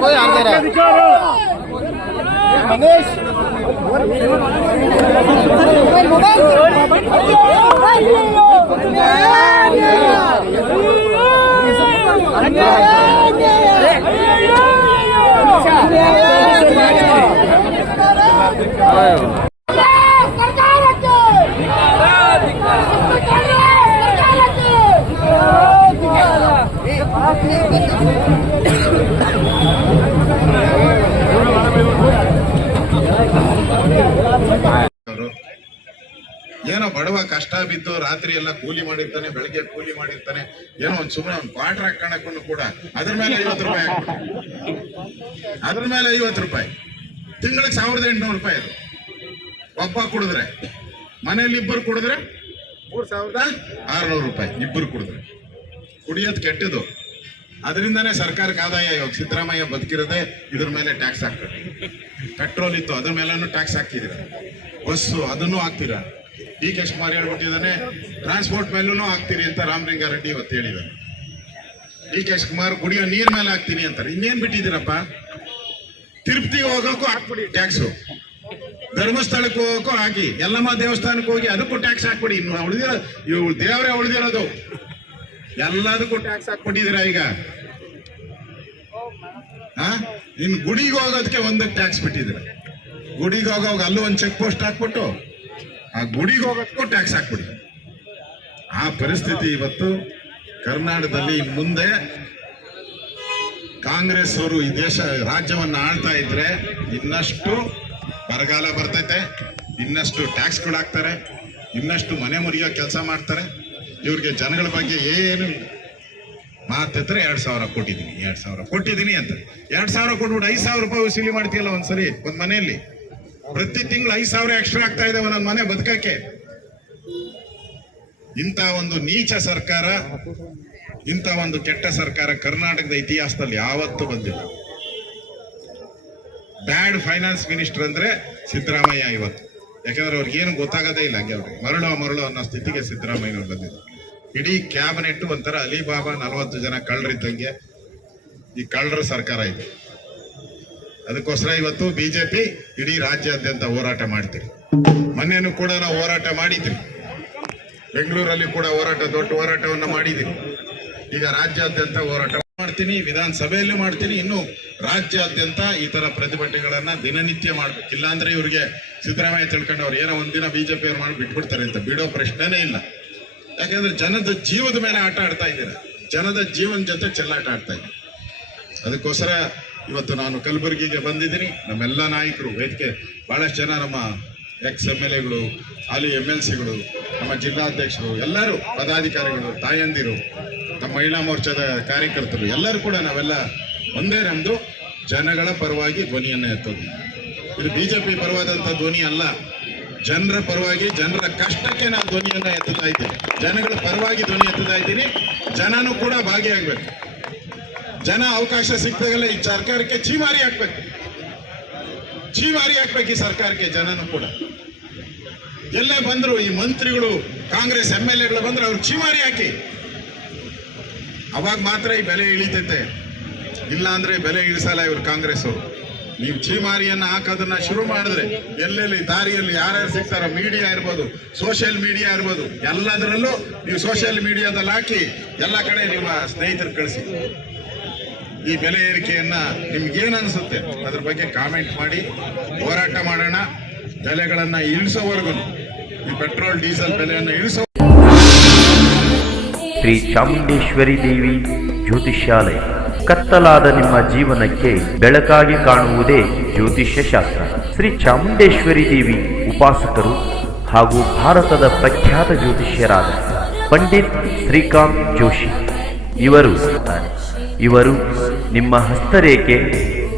कोई आ रहा ಬಡವ ಕಷ್ಟ ಬಿದ್ದು ರಾತ್ರಿ ಎಲ್ಲ ಕೂಲಿ ಮಾಡಿರ್ತಾನೆ, ಬೆಳಿಗ್ಗೆ ಕೂಲಿ ಮಾಡಿರ್ತಾನೆ, ಏನೋ ಒಂದು ಸುಮ್ಮನೆ ಒಂದು ಕ್ವಾಟ್ರ್ ಹಾಕೊಂಡು ಕೂಡ ಅದ್ರ ಮೇಲೆ ಐವತ್ತು ರೂಪಾಯಿ ಅದ್ರ ಮೇಲೆ ಐವತ್ತು ರೂಪಾಯಿ. ತಿಂಗಳಿಗೆ ಸಾವಿರದ ಎಂಟುನೂರು ರೂಪಾಯಿ ಅದು. ಒಬ್ಬ ಕುಡಿದ್ರೆ, ಮನೇಲಿ ಇಬ್ಬರು ಕುಡಿದ್ರೆ ಮೂರು ಸಾವಿರದ ಆರುನೂರು ರೂಪಾಯಿ ಇಬ್ಬರು ಕುಡಿದ್ರೆ. ಕುಡಿಯೋದು ಕೆಟ್ಟದು. ಅದರಿಂದನೇ ಸರ್ಕಾರಕ್ಕೆ ಆದಾಯ ಇವಾಗ ಸಿದ್ದರಾಮಯ್ಯ ಬದುಕಿರೋದೆ ಇದ್ರ ಮೇಲೆ ಟ್ಯಾಕ್ಸ್ ಹಾಕ್ತಾರೆ ಪೆಟ್ರೋಲ್ ಇತ್ತು, ಅದ್ರ ಮೇಲೂ ಟ್ಯಾಕ್ಸ್ ಹಾಕಿದ್ದೀರ? ಬಸ್ಸು, ಅದನ್ನು ಹಾಕ್ತೀರಾ? ಡಿ ಕೆ ಶಿವಕುಮಾರ್ ಹೇಳ್ಬಿಟ್ಟಿದ್ದಾನೆ ಟ್ರಾನ್ಸ್ಪೋರ್ಟ್ ಮೇಲೂ ಹಾಕ್ತೀನಿ ಅಂತ ರಾಮಲಿಂಗಾರೆಡ್ಡಿ ಇವತ್ತು ಹೇಳಿದ್ದಾರೆ. ಡಿ ಕೆ ಶಿವಕುಮಾರ್, ಕುಡಿಯೋ ನೀರ್ ಮೇಲೆ ಹಾಕ್ತೀನಿ ಅಂತಾರೆ. ಇನ್ನೇನ್ ಬಿಟ್ಟಿದ್ದೀರಪ್ಪ? ತಿರುಪತಿಗೆ ಹೋಗೋಕ್ಕೂ ಹಾಕ್ಬಿಡಿ ಟ್ಯಾಕ್ಸು. ಧರ್ಮಸ್ಥಳಕ್ಕೆ ಹೋಗೋಕ್ಕೂ ಹಾಕಿ. ಎಲ್ಲಮ್ಮ ದೇವಸ್ಥಾನಕ್ಕೆ ಹೋಗಿ ಅದಕ್ಕೂ ಟ್ಯಾಕ್ಸ್ ಹಾಕ್ಬಿಡಿ. ಇನ್ನು ಉಳಿದಿರೋ, ಇವು ದೇವರೇ ಉಳಿದಿರೋದು. ಎಲ್ಲದಕ್ಕೂ ಟ್ಯಾಕ್ಸ್ ಹಾಕ್ಬಿಟ್ಟಿದ್ದೀರಾ ಈಗ? ಹಾ ಇನ್ ಗುಡಿಗೆ ಹೋಗೋದಕ್ಕೆ ಒಂದು ಟ್ಯಾಕ್ಸ್ ಬಿಟ್ಟಿದ್ದೀರ? ಗುಡಿಗೆ ಹೋಗೋವಾಗ ಅಲ್ಲೂ ಒಂದು ಚೆಕ್ ಪೋಸ್ಟ್ ಹಾಕ್ಬಿಟ್ಟು ಆ ಗುಡಿಗೆ ಹೋಗೋಕ್ಕೂ ಟ್ಯಾಕ್ಸ್ ಹಾಕ್ಬಿಡಿ. ಆ ಪರಿಸ್ಥಿತಿ ಇವತ್ತು ಕರ್ನಾಟಕದಲ್ಲಿ ಮುಂದೆ ಕಾಂಗ್ರೆಸ್ ಅವರು ಈ ದೇಶ, ರಾಜ್ಯವನ್ನು ಆಳ್ತಾ ಇದ್ರೆ ಇನ್ನಷ್ಟು ಬರಗಾಲ ಬರ್ತೈತೆ, ಇನ್ನಷ್ಟು ಟ್ಯಾಕ್ಸ್ಗಳು ಹಾಕ್ತಾರೆ, ಇನ್ನಷ್ಟು ಮನೆ ಮುರಿಯೋ ಕೆಲಸ ಮಾಡ್ತಾರೆ. ಇವ್ರಿಗೆ ಜನಗಳ ಬಗ್ಗೆ ಏನು ಮಾತಿದ್ರೆ ಎರಡ್ ಸಾವಿರ ಕೊಟ್ಟಿದ್ದೀನಿ, ಎರಡು ಸಾವಿರ ಕೊಟ್ಟಿದ್ದೀನಿ ಅಂತ. ಎರಡು ಸಾವಿರ ಕೊಟ್ಬಿಟ್ಟು ಐದು ಸಾವಿರ ರೂಪಾಯಿ ವಸೂಲಿ ಮಾಡ್ತೀಯಲ್ಲ ಒಂದ್ಸರಿ, ಒಂದು ಮನೆಯಲ್ಲಿ? ಪ್ರತಿ ತಿಂಗಳು ಐದು ಸಾವಿರ ಎಕ್ಸ್ಟ್ರಾ ಆಗ್ತಾ ಇದೆ ನನ್ನ ಮನೆ ಬದುಕಕ್ಕೆ. ಇಂಥ ಒಂದು ನೀಚ ಸರ್ಕಾರ, ಇಂಥ ಒಂದು ಕೆಟ್ಟ ಸರ್ಕಾರ ಕರ್ನಾಟಕದ ಇತಿಹಾಸದಲ್ಲಿ ಯಾವತ್ತೂ ಬಂದಿಲ್ಲ. ಬ್ಯಾಡ್ ಫೈನಾನ್ಸ್ ಮಿನಿಸ್ಟರ್ ಅಂದ್ರೆ ಸಿದ್ದರಾಮಯ್ಯ ಇವತ್ತು. ಯಾಕಂದ್ರೆ ಅವ್ರಿಗೆ ಏನು ಗೊತ್ತಾಗದೇ ಇಲ್ಲ ಹಂಗೆ ಅವ್ರಿಗೆ. ಮರಳು ಮರಳು ಅನ್ನೋ ಸ್ಥಿತಿಗೆ ಸಿದ್ದರಾಮಯ್ಯ ಬಂದಿದ್ದಾರೆ ಇಡೀ ಕ್ಯಾಬಿನೆಟ್ ಒಂಥರ ಅಲಿಬಾಬಾ ನಲವತ್ತು ಜನ ಕಳ್ಳರಿದ್ದಂಗೆ ಈ ಕಳ್ಳರ ಸರ್ಕಾರ ಇದೆ. ಅದಕ್ಕೋಸ್ಕರ ಇವತ್ತು ಬಿಜೆಪಿ ಇಡೀ ರಾಜ್ಯಾದ್ಯಂತ ಹೋರಾಟ ಮಾಡ್ತೀರಿ. ಮೊನ್ನೆನೂ ಕೂಡ ನಾವು ಹೋರಾಟ ಮಾಡಿದ್ರಿ. ಬೆಂಗಳೂರಲ್ಲಿ ಕೂಡ ಹೋರಾಟ, ದೊಡ್ಡ ಹೋರಾಟವನ್ನು ಮಾಡಿದ್ದೀರಿ ಈಗ ರಾಜ್ಯಾದ್ಯಂತ ಹೋರಾಟ ಮಾಡ್ತೀನಿ, ವಿಧಾನಸಭೆಯಲ್ಲೂ ಮಾಡ್ತೀನಿ, ಇನ್ನು ರಾಜ್ಯಾದ್ಯಂತ ಈ ತರ ಪ್ರತಿಭಟನೆಗಳನ್ನ ದಿನನಿತ್ಯ ಮಾಡ್ಬೇಕು. ಇಲ್ಲಾಂದ್ರೆ ಇವರಿಗೆ ಸಿದ್ದರಾಮಯ್ಯ ತಿಳ್ಕೊಂಡು ಏನೋ ಒಂದಿನ ಬಿಜೆಪಿ ಅವ್ರು ಮಾಡಿ ಬಿಟ್ಬಿಡ್ತಾರೆ ಅಂತ ಬಿಡೋ ಪ್ರಶ್ನೆನೇ ಇಲ್ಲ. ಯಾಕಂದ್ರೆ ಜನದ ಜೀವದ ಮೇಲೆ ಆಟ ಆಡ್ತಾ ಇದ್ದೀರಾ? ಜನದ ಜೀವನ ಜೊತೆ ಚೆಲ್ಲಾಟ ಆಡ್ತಾ ಇದ್ದೀರಾ? ಅದಕ್ಕೋಸ್ಕರ ಇವತ್ತು ನಾನು ಕಲಬುರಗಿಗೆ ಬಂದಿದ್ದೀನಿ. ನಮ್ಮೆಲ್ಲ ನಾಯಕರು, ವೇದಿಕೆ, ಬಹಳಷ್ಟು ಜನ ನಮ್ಮ ಎಕ್ಸ್ ಎಂ ಎಲ್ ಎಗಳು, ಹಾಲಿ ಎಂ ಎಲ್ ಸಿಗಳು, ನಮ್ಮ ಜಿಲ್ಲಾಧ್ಯಕ್ಷರು, ಎಲ್ಲರೂ ಪದಾಧಿಕಾರಿಗಳು, ತಾಯಂದಿರು, ನಮ್ಮ ಮಹಿಳಾ ಮೋರ್ಚಾದ ಕಾರ್ಯಕರ್ತರು, ಎಲ್ಲರೂ ಕೂಡ ನಾವೆಲ್ಲ ಒಂದೇ ನಮ್ಮದು ಜನಗಳ ಪರವಾಗಿ ಧ್ವನಿಯನ್ನು ಎತ್ತೋದು. ಇದು ಬಿ ಜೆ ಪಿ ಪರವಾದಂಥ ಧ್ವನಿ ಅಲ್ಲ. ಜನರ ಪರವಾಗಿ, ಜನರ ಕಷ್ಟಕ್ಕೆ ನಾನು ಧ್ವನಿಯನ್ನು ಎತ್ತುತ್ತಾ ಇದ್ದೀನಿ ಜನಗಳ ಪರವಾಗಿ ಧ್ವನಿ ಎತ್ತುತ್ತಾ ಇದ್ದೀನಿ ಜನನೂ ಕೂಡ ಭಾಗಿಯಾಗಬೇಕು. ಜನ ಅವಕಾಶ ಸಿಗ್ತಾಗಲ್ಲ ಈ ಸರ್ಕಾರಕ್ಕೆ ಚೀಮಾರಿ ಹಾಕ್ಬೇಕು. ಚೀಮಾರಿ ಹಾಕ್ಬೇಕು ಈ ಸರ್ಕಾರಕ್ಕೆ ಜನನು ಕೂಡ. ಎಲ್ಲೇ ಬಂದರು ಈ ಮಂತ್ರಿಗಳು, ಕಾಂಗ್ರೆಸ್ ಎಂ ಎಲ್ ಎಗಳು ಬಂದ್ರೆ ಅವ್ರು ಚೀಮಾರಿ ಹಾಕಿ. ಅವಾಗ ಮಾತ್ರ ಈ ಬೆಲೆ ಇಳಿತೈತೆ. ಇಲ್ಲ ಅಂದ್ರೆ ಬೆಲೆ ಇಳಿಸಲ್ಲ ಇವ್ರು ಕಾಂಗ್ರೆಸ್ ನೀವು ಚೀಮಾರಿಯನ್ನು ಹಾಕೋದನ್ನ ಶುರು ಮಾಡಿದ್ರೆ ಎಲ್ಲೆಲ್ಲಿ ದಾರಿಯಲ್ಲಿ ಯಾರ್ಯಾರು ಸಿಗ್ತಾರೋ ಮೀಡಿಯಾ ಇರ್ಬೋದು, ಸೋಷಿಯಲ್ ಮೀಡಿಯಾ ಇರ್ಬೋದು, ಎಲ್ಲದರಲ್ಲೂ ನೀವು ಸೋಷಿಯಲ್ ಮೀಡಿಯಾದಲ್ಲಿ ಹಾಕಿ ಎಲ್ಲ ಕಡೆ ನಿಮ್ಮ ಸ್ನೇಹಿತರು ಕಳಿಸಿ. ಈ ಬೆಲೆ ಏರಿಕೆಯನ್ನ ನಿಮ್ಗೇನು ಅನ್ಸುತ್ತೆ? ಅದ್ರ ಬಗ್ಗೆ ಕಾಮೆಂಟ್ ಮಾಡಿ, ಹೋರಾಟ ಮಾಡೋಣ. ಬೆಲೆಗಳನ್ನ ಇಳಿಸೋವರೆಗೂ, ಈ ಪೆಟ್ರೋಲ್ ಡೀಸೆಲ್ ಬೆಲೆಯನ್ನು ಇಳಿಸೋ ಶ್ರೀ ಚಾಮುಂಡೇಶ್ವರಿ ದೇವಿ ಜ್ಯೋತಿಷ್ಯಾಲಯ. ಕತ್ತಲಾದ ನಿಮ್ಮ ಜೀವನಕ್ಕೆ ಬೆಳಕಾಗಿ ಕಾಣುವುದೇ ಜ್ಯೋತಿಷ್ಯ ಶಾಸ್ತ್ರ. ಶ್ರೀ ಚಾಮುಂಡೇಶ್ವರಿ ದೇವಿ ಉಪಾಸಕರು ಹಾಗೂ ಭಾರತದ ಪ್ರಖ್ಯಾತ ಜ್ಯೋತಿಷ್ಯರಾದ ಪಂಡಿತ್ ಶ್ರೀಕಾಂತ್ ಜೋಶಿ. ಇವರು ಇವರು ನಿಮ್ಮ ಹಸ್ತರೇಖೆ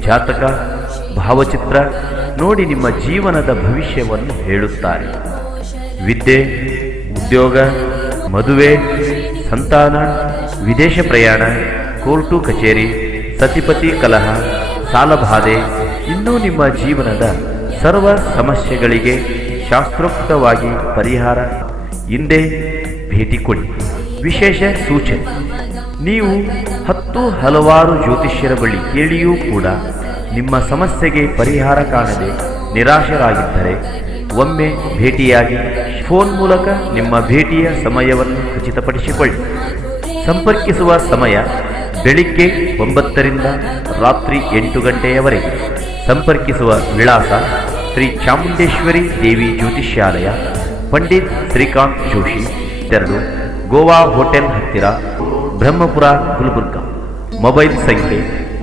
ಜಾತಕ ಭಾವಚಿತ್ರ ನೋಡಿ ನಿಮ್ಮ ಜೀವನದ ಭವಿಷ್ಯವನ್ನು ಹೇಳುತ್ತಾರೆ. ವಿದ್ಯೆ, ಉದ್ಯೋಗ, ಮದುವೆ, ಸಂತಾನ, ವಿದೇಶ ಪ್ರಯಾಣ, ಕೋರ್ಟು ಕಚೇರಿ, ಸತಿಪತಿ ಕಲಹ, ಸಾಲಬಾಧೆ ಇನ್ನೂ ನಿಮ್ಮ ಜೀವನದ ಸರ್ವ ಸಮಸ್ಯೆಗಳಿಗೆ ಶಾಸ್ತ್ರೋಕ್ತವಾಗಿ ಪರಿಹಾರ. ಹಿಂದೆ ಭೇಟಿ ಕೊಡಿ. ವಿಶೇಷ ಸೂಚನೆ. ನೀವು ಹತ್ತು ಹಲವಾರು ಜ್ಯೋತಿಷ್ಯರ ಬಳಿ ಕೇಳಿಯೂ ಕೂಡ ನಿಮ್ಮ ಸಮಸ್ಯೆಗೆ ಪರಿಹಾರ ಕಾಣದೆ ನಿರಾಶರಾಗಿದ್ದರೆ ಒಮ್ಮೆ ಭೇಟಿಯಾಗಿ ಫೋನ್ ಮೂಲಕ ನಿಮ್ಮ ಭೇಟಿಯ ಸಮಯವನ್ನು ಖಚಿತಪಡಿಸಿಕೊಳ್ಳಿ. ಸಂಪರ್ಕಿಸುವ ಸಮಯ ಬೆಳಿಗ್ಗೆ ಒಂಬತ್ತರಿಂದ ರಾತ್ರಿ ಎಂಟು ಗಂಟೆಯವರೆಗೆ. ಸಂಪರ್ಕಿಸುವ ವಿಳಾಸ ಶ್ರೀ ಚಾಮುಂಡೇಶ್ವರಿ ದೇವಿ ಜ್ಯೋತಿಷ್ಯಾಲಯ, ಪಂಡಿತ್ ಶ್ರೀಕಾಂತ್ ಜೋಶಿ ತೆರಳು ಗೋವಾ ಹೋಟೆಲ್ ಹತ್ತಿರ ಬ್ರಹ್ಮಪುರ ಗುಲ್ಬುರ್ಗ. ಮೊಬೈಲ್ ಸಂಖ್ಯೆ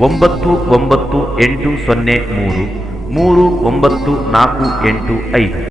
ಒಂಬತ್ತು ಒಂಬತ್ತು ಎಂಟು ಸೊನ್ನೆ ಮೂರು ಮೂರು ಒಂಬತ್ತು ನಾಲ್ಕು ಎಂಟು ಐದು.